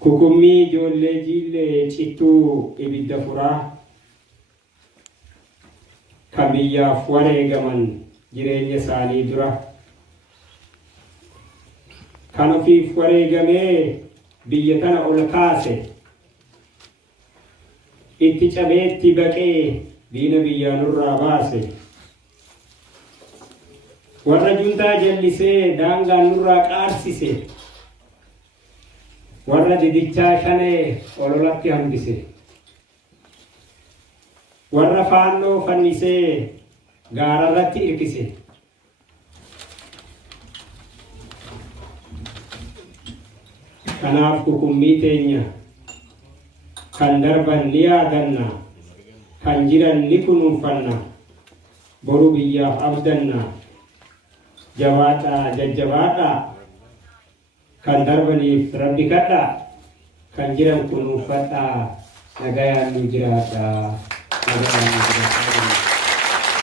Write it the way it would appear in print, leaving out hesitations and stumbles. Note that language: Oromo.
Kukumii ijoollee jiillee cittuu ibidda furaa kan biyyaaf wareegaman jireenya isaanii dura kan ofiif wareegamee biyya tana ol kaase itti cabeetti baqee diina biyyaa nurraa baase warra juntaa jallisee daangaa nurraa qaarsise warra didichaa shanee ololatti hambise warra faannoo fannisee gaararratti irkise kanaaf kukummii teenya kan darban ni yaadanna kan jiran ni kunuunfanna boru biyyaaf abdanna jabaadhaa jajjabaadhaa kan darbaniif rabbi kadhaa kan jiran kunuunfadhaa nagayaan nu jiraadhaa.